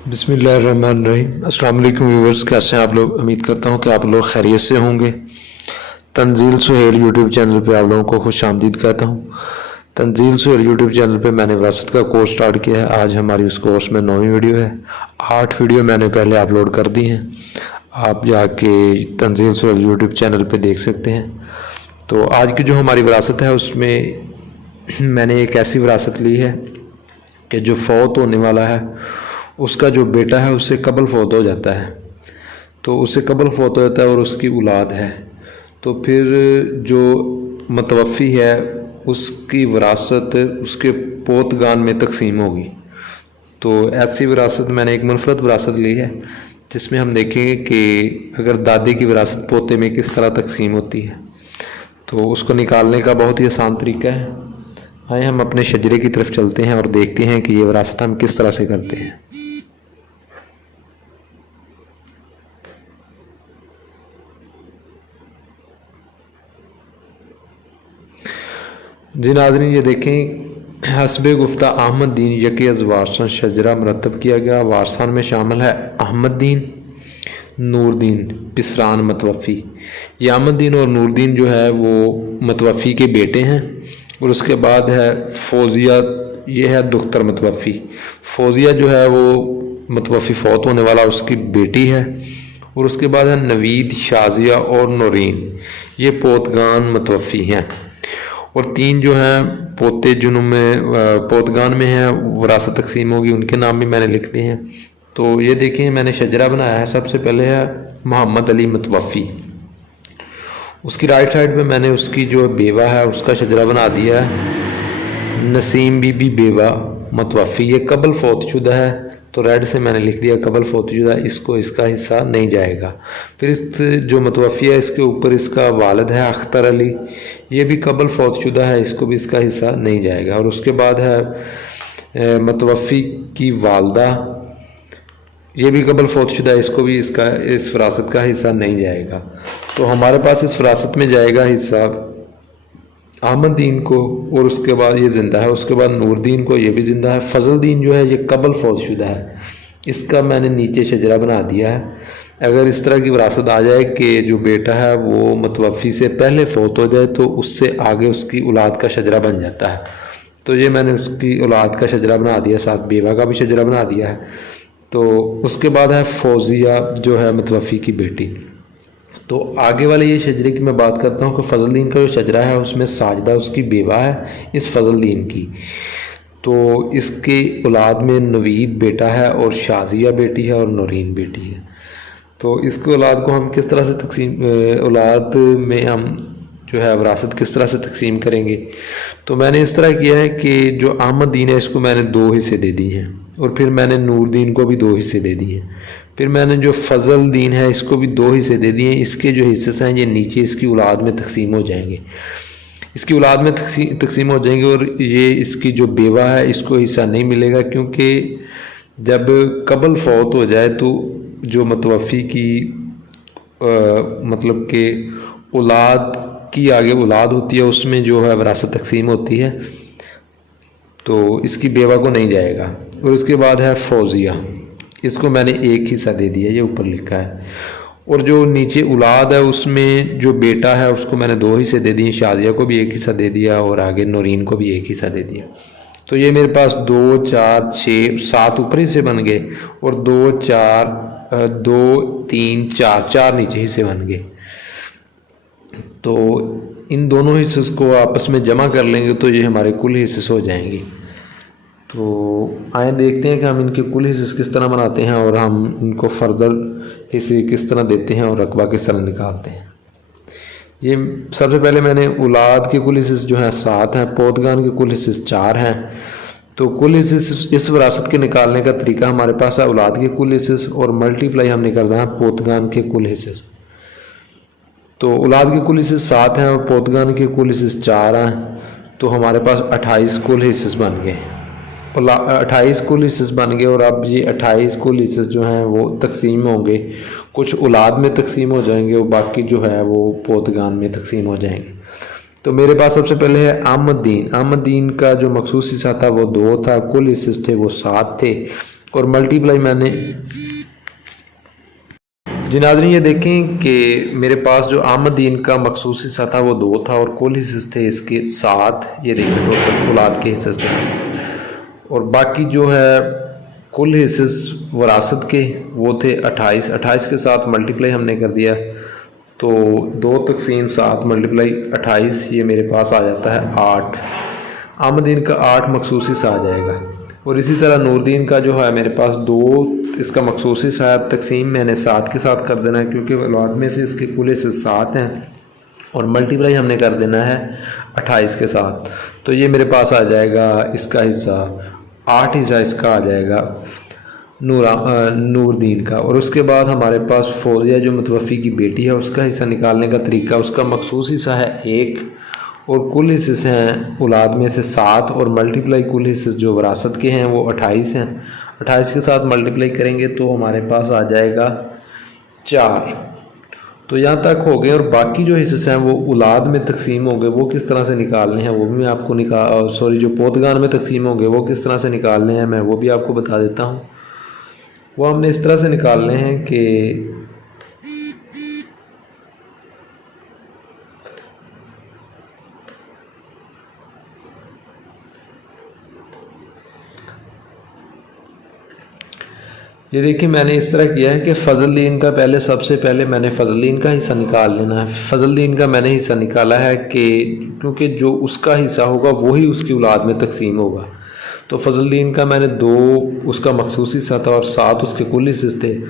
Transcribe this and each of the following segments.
बिस्मिल्लाहिर्रहमानिर्रहीम। अस्सलाम वालेकुम व्यूवर्स, कैसे हैं आप लोग। उम्मीद करता हूं कि आप लोग खैरियत से होंगे। तंजील सुहेल यूट्यूब चैनल पे आप लोगों को खुश आमदीद कहता हूं। तंजील सुहेल यूट्यूब चैनल पे मैंने विरासत का कोर्स स्टार्ट किया है। आज हमारी उस कोर्स में 9वीं वीडियो है। 8 वीडियो मैंने पहले अपलोड कर दी हैं, आप जाके तंजील सुहेल यूट्यूब चैनल पर देख सकते हैं। तो आज की जो हमारी विरासत है उसमें मैंने एक ऐसी विरासत ली है कि जो फौत होने वाला है उसका जो बेटा है उससे कबल फौत हो जाता है। तो उससे कबल फौत हो जाता है और उसकी औलाद है, तो फिर जो मतवफ़ी है उसकी विरासत उसके पोतगान में तकसीम होगी। तो ऐसी विरासत मैंने एक मुनफरद विरासत ली है जिसमें हम देखेंगे कि अगर दादी की विरासत पोते में किस तरह तकसीम होती है, तो उसको निकालने का बहुत ही आसान तरीका है। आइए हम अपने शजरे की तरफ चलते हैं और देखते हैं कि ये विरासत हम किस तरह से करते हैं। जी नाज़रीन, ये देखें, हस्बे गुफ्ता अहमद दीन यकी अज़ वारसान शजरा मरतब किया गया। वारसान में शामिल है अहमद दीन, नूरदीन, पिसरान मतवफ़ी। ये अहमद दीन और नूरदीन जो है वो मतवफ़ी के बेटे हैं। और उसके बाद है फ़ौज़िया, ये है दुख्तर मतवफ़ी। फ़ौज़िया जो है वो मतवफ़ी फ़ौत होने वाला उसकी बेटी है। और उसके बाद है नवीद, शाज़िया और नौरीन, ये पोतगान मतवफ़ी हैं। और 3 जो हैं पोते जिनमें पोतगान में हैं विरासत तकसीम होगी, उनके नाम भी मैंने लिख दिए हैं। तो ये देखिए मैंने शजरा बनाया है। सबसे पहले है मोहम्मद अली मतवफ़ी, उसकी राइट साइड पे मैंने उसकी जो बेवा है उसका शजरा बना दिया है। नसीम बीबी बेवा मतवफ़ी, ये कबल फौतशुदा है, तो रेड से मैंने लिख दिया कबल फौतशुदा, इसको इसका हिस्सा नहीं जाएगा। फिर इस जो मतवफ़ी है इसके ऊपर इसका वालिद है अख्तर अली, ये भी कबल फौतशुदा है, इसको भी इसका हिस्सा नहीं जाएगा। और उसके बाद है मतवफ़ी की वालदा, ये भी कबल फौतशुदा है, इसको भी इसका इस विरासत का हिस्सा नहीं जाएगा। तो हमारे पास इस विरासत में जाएगा हिस्सा अहमद दीन को, और उसके बाद ये ज़िंदा है। उसके बाद नूरदीन को, ये भी ज़िंदा है। फजल दीन जो है ये कबल फौतशुदा है, इसका मैंने नीचे शजरा बना दिया है। अगर इस तरह की विरासत आ जाए कि जो बेटा है वो मतवफ़ी से पहले फ़ौत हो जाए तो उससे आगे उसकी औलाद का शजरा बन जाता है। तो ये मैंने उसकी औलाद का शजरा बना दिया, साथ बेवा का भी शजरा बना दिया है। तो उसके बाद है फ़ौज़िया जो है मतवफ़ी की बेटी। तो आगे वाले ये शजरे की मैं बात करता हूँ कि फ़जल दीन का जो शजरा है उसमें साजदा उसकी बेवा है इस फ़जल दीन की। तो इसके औलाद में नवीद बेटा है और शाज़िया बेटी है और नौरीन बेटी है। तो इसके औलाद को हम किस तरह से तकसीम, औलाद में हम जो है विरासत किस तरह से तकसीम करेंगे। तो मैंने इस तरह किया है कि जो अहमद दीन है इसको मैंने 2 हिस्से दे दिए हैं, और फिर मैंने नूरदीन को भी 2 हिस्से दे दिए हैं। फिर मैंने जो फजल दीन है इसको भी 2 हिस्से दे दिए हैं। इसके जो हिस्से हैं ये नीचे इसकी औलाद में तकसीम हो जाएंगे, इसकी औलाद में तकसीम हो जाएंगे। और ये इसकी जो बेवा है इसको हिस्सा नहीं मिलेगा, क्योंकि जब कबल फौत हो जाए तो जो मतवफ़ी की मतलब कि औलाद की आगे औलाद होती है उसमें जो है विरासत तकसीम होती है, तो इसकी बेवा को नहीं जाएगा। और उसके बाद है फ़ौज़िया, इसको मैंने 1 हिस्सा दे दिया, ये ऊपर लिखा है। और जो नीचे औलाद है उसमें जो बेटा है उसको मैंने 2 हिस्से दे दिए, शाज़िया को भी 1 हिस्सा दे दिया और आगे नौरीन को भी 1 हिस्सा दे दिया। तो ये मेरे पास 2, 4, 6, 7 ऊपर हिस्से बन गए और 2, 3, 4 नीचे हिस्से बन गए। तो इन दोनों हिस्से को आपस में जमा कर लेंगे तो ये हमारे कुल हिस्से हो जाएंगे। तो आए देखते हैं कि हम इनके कुल हिस्से किस तरह बनाते हैं और हम इनको फर्दर हिस्से किस तरह देते हैं और रकबा किस तरह निकालते हैं। ये सबसे पहले मैंने औलाद के कुल हिस्से जो हैं 7 हैं, पोतगान के कुल हिस्से 4 हैं। तो कुल हिस्से इस विरासत के निकालने का तरीका हमारे पास है औलाद के कुल हिस्से और मल्टीप्लाई हमने करना है पोतगान के कुल हिस्से। तो औलाद के कुल हिस्से 7 हैं और पोतगान के कुल हिस्से 4 हैं, तो हमारे पास 28 कुल हिस्से बन गए। 28 कुल हिस्से बन गए। और अब ये 28 कुल हिस्से जो हैं वो तकसीम होंगे, कुछ औलाद में तकसीम हो जाएंगे और बाकी जो है वो पोतगान में तकसीम हो जाएंगे। तो मेरे पास सबसे पहले है अहमद दीन। अहमद दीन का जो मखसूस हिस्सा था वो 2 था, कुल हिस्से थे वो 7 थे। और मल्टीप्लाई मैंने जी नाज़रीन ये देखें कि मेरे पास जो आमदीन का मखसूस हिस्सा था वो 2 था और कुल हिस्से थे इसके 7। ये देखें टोटल औलाद के हिस्से थे और बाकी जो है कुल हिस्से वरासत के वो थे 28। 28 के साथ मल्टीप्लाई हमने कर दिया तो 2 तकसीम 7 मल्टीप्लाई 28 ये मेरे पास आ जाता है 8। आमदीन का 8 मखसूस हिस्सा आ जाएगा। और इसी तरह नूरदीन का जो है मेरे पास 2 इसका मखसूस हिस्सा है, तकसीम मैंने 7 के साथ कर देना है क्योंकि औलाद में से इसके कुल हिस्से 7 हैं और मल्टीप्लाई हमने कर देना है 28 के साथ। तो ये मेरे पास आ जाएगा इसका हिस्सा 8 हिस्सा इसका आ जाएगा नूरदीन का। और उसके बाद हमारे पास फौजिया जो मुतवफ़ी की बेटी है उसका हिस्सा निकालने का तरीका, उसका मखसूस हिस्सा है 1 और कुल हिस्से हैं औलाद में से 7 और मल्टीप्लाई कुल हिस्से जो वरासत के हैं वो 28 हैं। 28 के साथ मल्टीप्लाई करेंगे तो हमारे पास आ जाएगा 4। तो यहाँ तक हो गए और बाकी जो हिस्से हैं वो औलाद में तकसीम हो गए, वो किस तरह से निकालने हैं वो भी मैं आपको जो पोतगान में तकसीम हो गए वो किस तरह से निकालने हैं मैं वो भी आपको बता देता हूँ। वो हमने इस तरह से निकालने हैं कि ये देखिए मैंने इस तरह किया है कि फ़ज़ल-दीन का सबसे पहले मैंने फ़ज़ल-दीन का हिस्सा निकाल लेना है। फ़ज़ल-दीन का मैंने हिस्सा निकाला है कि क्योंकि जो उसका हिस्सा होगा वही उसकी औलाद में तकसीम होगा। तो फ़ज़ल-दीन का मैंने 2 उसका मखसूस हिस्सा था और 7 उसके कुल हिस्से थे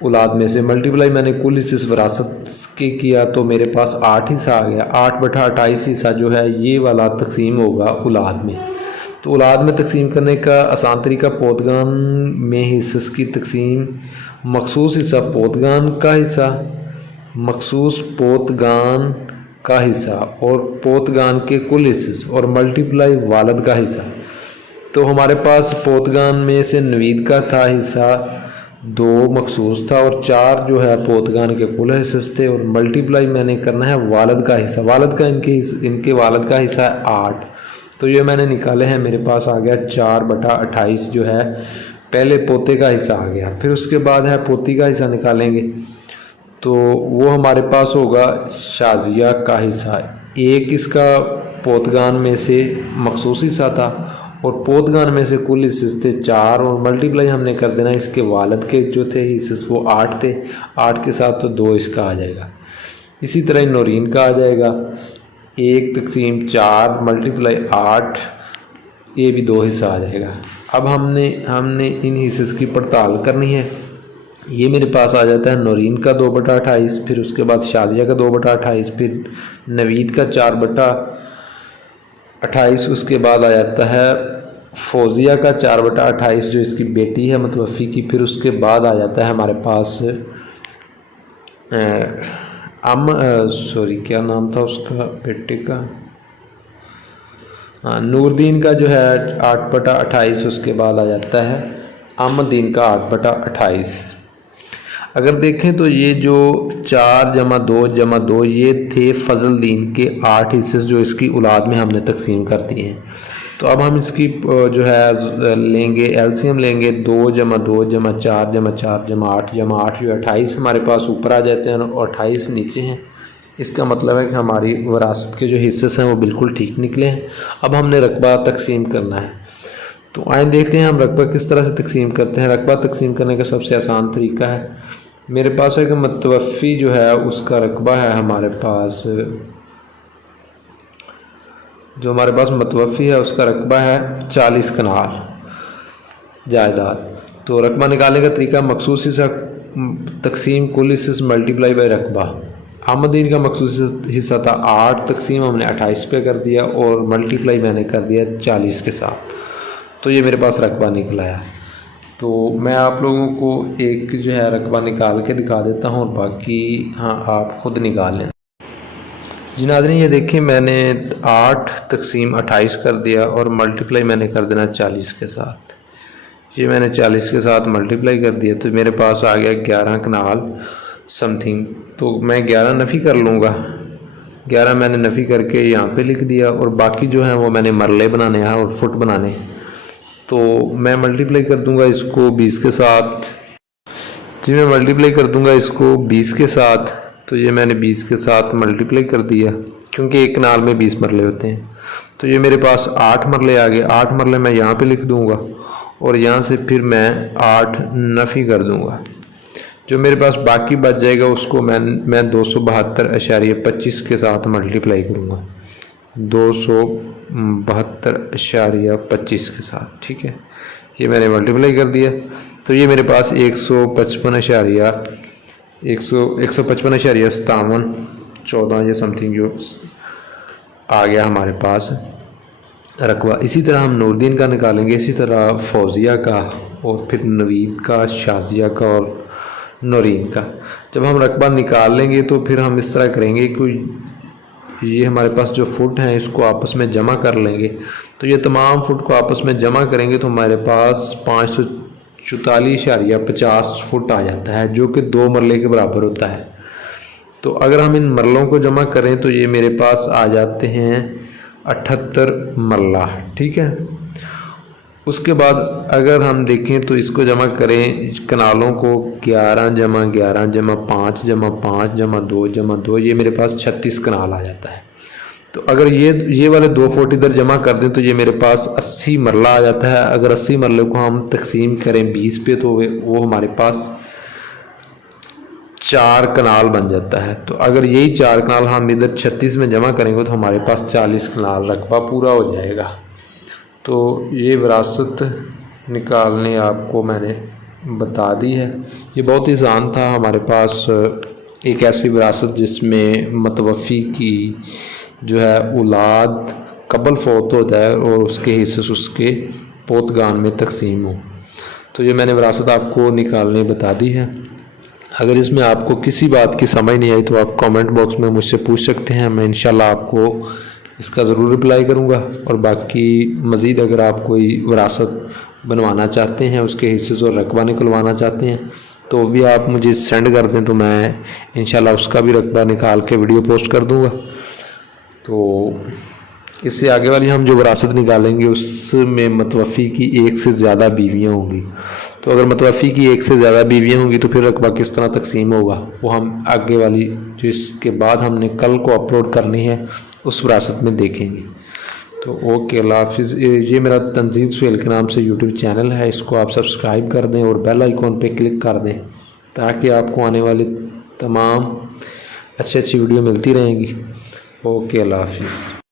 औलाद में से, मल्टीप्लाई मैंने कुल हिस्से वरासत के किया तो मेरे पास 8 हिस्सा आ गया। 8/28 हिस्सा जो है ये वाला तकसीम होगा औलाद में। तो औलाद में तकसीम करने का आसान तरीका पोतगान में हिस्से की तकसीम, मखसूस हिस्सा पोतगान का हिस्सा, मखसूस पोतगान का हिस्सा और पोतगान के कुल हिस्से और मल्टीप्लाई वालद का हिस्सा। तो हमारे पास पोतगान में से नवीद का था हिस्सा 2 मखसूस था और 4 जो है पोतगान के कुल हिस्से थे और मल्टीप्लाई मैंने करना है वालद का हिस्सा। वालद का इनके वालद का हिस्सा है 8। तो ये मैंने निकाले हैं, मेरे पास आ गया 4/28 जो है पहले पोते का हिस्सा आ गया। फिर उसके बाद है पोती का हिस्सा निकालेंगे तो वो हमारे पास होगा शाजिया का हिस्सा। 1 इसका पोतगान में से मखसूस हिस्सा था और पोतगान में से कुल हिस्से थे 4 और मल्टीप्लाई हमने कर देना इसके वालद के जो थे हिस्से वो 8 थे। 8 के साथ तो 2 इसका आ जाएगा। इसी तरह नौरीन का आ जाएगा 1 तकसीम 4 मल्टीप्लाई 8, ये भी 2 हिस्सा आ जाएगा। अब हमने इन हिस्से की पड़ताल करनी है। ये मेरे पास आ जाता है नौरीन का 2/28, फिर उसके बाद शाजिया का 2/28, फिर नवीद का 4/28, उसके बाद आ जाता है फौजिया का 4/28 जो इसकी बेटी है मुतवफ़ी की, फिर उसके बाद आ जाता है हमारे पास क्या नाम था उसका बेटे का, नूरदीन का जो है 8/28, उसके बाद आ जाता है आमदीन का 8/28। अगर देखें तो ये जो 4+2+2 ये थे फ़ज़ल-दीन के 8 हिस्से जो इसकी औलाद में हमने तकसीम कर दिए हैं। तो अब हम इसकी जो है लेंगे एलसीएम लेंगे 2+2+4+4+8 जो 28 हमारे पास ऊपर आ जाते हैं और 28 नीचे हैं। इसका मतलब है कि हमारी विरासत के जो हिस्से हैं वो बिल्कुल ठीक निकले हैं। अब हमने रकबा तकसीम करना है। तो आइए देखते हैं हम रकबा किस तरह से तकसीम करते हैं। रकबा तकसीम करने का सबसे आसान तरीका है, मेरे पास है कि मुतवफ़ी जो है उसका रकबा है हमारे पास, जो हमारे पास मुतवफ़ी है उसका रकबा है 40 कनाल जायदाद। तो रकबा निकालने का तरीका मखसूस हिस्सा तकसीम कुल हिस्से मल्टीप्लाई बाई रकबा। आमदीन का मखसूस हिस्सा था 8, तकसीम हमने 28 पे कर दिया और मल्टीप्लाई मैंने कर दिया 40 के साथ। तो ये मेरे पास रकबा निकला है। तो मैं आप लोगों को एक जो है रकबा निकाल के दिखा देता हूँ और बाकी आप ख़ुद निकाल लें। जी नाज़रीन ये देखिए मैंने 8 तकसीम 28 कर दिया और मल्टीप्लाई मैंने कर देना 40 के साथ। ये मैंने 40 के साथ मल्टीप्लाई कर दिया तो मेरे पास आ गया 11 कनाल समथिंग। तो मैं 11 नफ़ी कर लूँगा, 11 मैंने नफ़ी करके यहाँ पे लिख दिया और बाकी जो है वो मैंने मरले बनाने हैं और फुट बनाने। तो मैं मल्टीप्लाई कर दूंगा इसको 20 के साथ। जी मैं मल्टीप्लाई कर दूंगा इसको 20 के साथ। तो ये मैंने 20 के साथ मल्टीप्लाई कर दिया, क्योंकि एक कनाल में 20 मरले होते हैं। तो ये मेरे पास 8 मरले आ गए। 8 मरले मैं यहाँ पे लिख दूंगा और यहाँ से फिर मैं 8 नफ़ी कर दूंगा। जो मेरे पास बाकी बच जाएगा उसको मैं 272.25 के साथ मल्टीप्लाई करूँगा, 272.25 के साथ। ठीक है, ये मैंने मल्टीप्लाई कर दिया। तो ये मेरे पास 155.57 या समथिंग जो आ गया हमारे पास रकबा। इसी तरह हम नूरदीन का निकालेंगे, इसी तरह फौजिया का, और फिर नवीद का, शाजिया का और नौरीन का। जब हम रकबा निकाल लेंगे तो फिर हम इस तरह करेंगे कि ये हमारे पास जो फुट हैं इसको आपस में जमा कर लेंगे। तो ये तमाम फुट को आपस में जमा करेंगे तो हमारे पास 544.50 फुट आ जाता है, जो कि 2 मरले के बराबर होता है। तो अगर हम इन मरलों को जमा करें तो ये मेरे पास आ जाते हैं 78 मरला। ठीक है, उसके बाद अगर हम देखें तो इसको जमा करें कनालों को, 11 जमा 11 जमा 5 जमा 5 जमा 2 जमा 2, ये मेरे पास 36 कनाल आ जाता है। तो अगर ये वाले 2 फुट इधर जमा कर दें तो ये मेरे पास 80 मरला आ जाता है। अगर 80 मरले को हम तकसीम करें 20 पे तो वो हमारे पास 4 कनाल बन जाता है। तो अगर यही 4 कनाल हम इधर 36 में जमा करेंगे तो हमारे पास 40 कनाल रकबा पूरा हो जाएगा। तो ये विरासत निकालने आपको मैंने बता दी है। ये बहुत ही आसान था। हमारे पास एक ऐसी विरासत जिसमें मतवफ़ी की जो है औलाद कबल फौत हो जाए और उसके हिस्से उसके पोतगान में तकसीम हो। तो ये मैंने विरासत आपको निकालने बता दी है। अगर इसमें आपको किसी बात की समझ नहीं आई तो आप कमेंट बॉक्स में मुझसे पूछ सकते हैं, मैं इंशाल्लाह आपको इसका ज़रूर रिप्लाई करूँगा। और बाकी मज़ीद अगर आप कोई विरासत बनवाना चाहते हैं, उसके हिस्से से रकबा निकलवाना चाहते हैं तो भी आप मुझे सेंड कर दें, तो मैं इंशाल्लाह उसका भी रकबा निकाल के वीडियो पोस्ट कर दूँगा। तो इससे आगे वाली हम जो विरासत निकालेंगे उसमें मतवफ़ी की 1 से ज़्यादा बीवियाँ होंगी। तो अगर मतवफ़ी की 1 से ज़्यादा बीवियाँ होंगी तो फिर रकबा किस तरह तकसीम होगा वो हम आगे वाली जो इसके बाद हमने कल को अपलोड करनी है उस विरासत में देखेंगे। तो ओके, अल्लाह हाफिज़। ये मेरा तंजीद सुहेल के नाम से यूट्यूब चैनल है, इसको आप सब्सक्राइब कर दें और बेल आइकॉन पे क्लिक कर दें ताकि आपको आने वाली तमाम अच्छी वीडियो मिलती रहेंगी। ओके, अल्लाह हाफिज़।